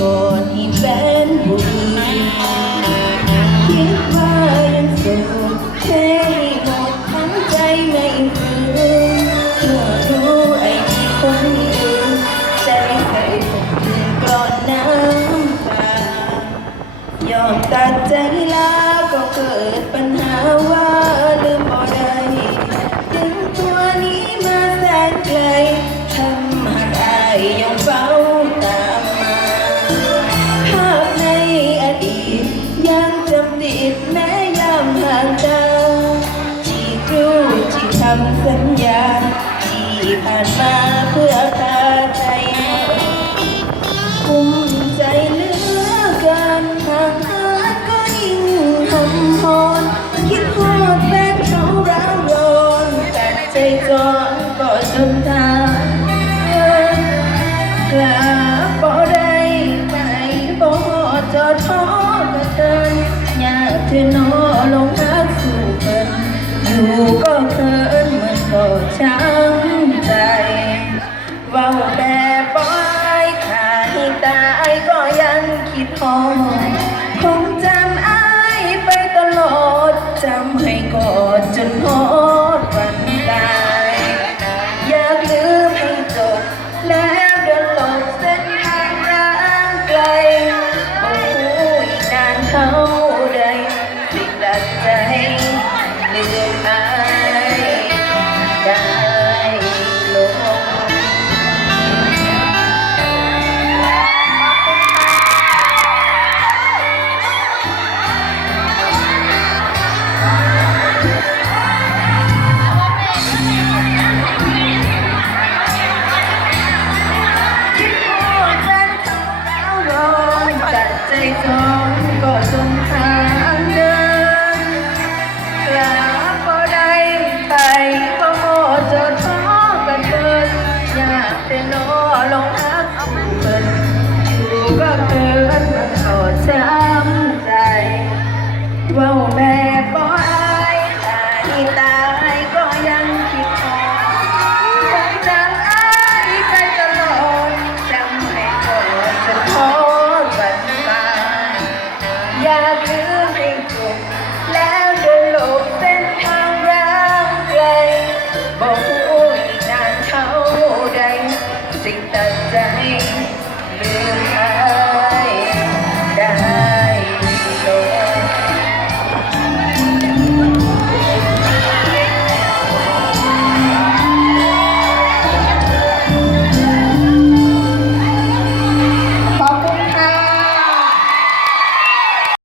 ก่อนอีแฟนบุญคิดว่ายังโสดเท่หมดทั้งใจไม่เคยนเมื่อรู้ไอ้ที่คนอื่นใจใส่ผมกรอนน้ำตายอมตัดใจลาก็เกิดปัญหา ที่นอลงรักสู่กันอยู่ก็เคินเหมือนก็ช้ำใจเว้าแต่ปล่อยขาให้ตายก็ยังคิดหอมคงจำอายไปตลอดจำให้กอดจนพอ จองก็จงทาเดินกลาบ่ได้ไปก็โมเจอท้อกันเบิอยาเป็นโนลงทักอาเปิอยู่ก็เกินมาจำใจว่าแม sing the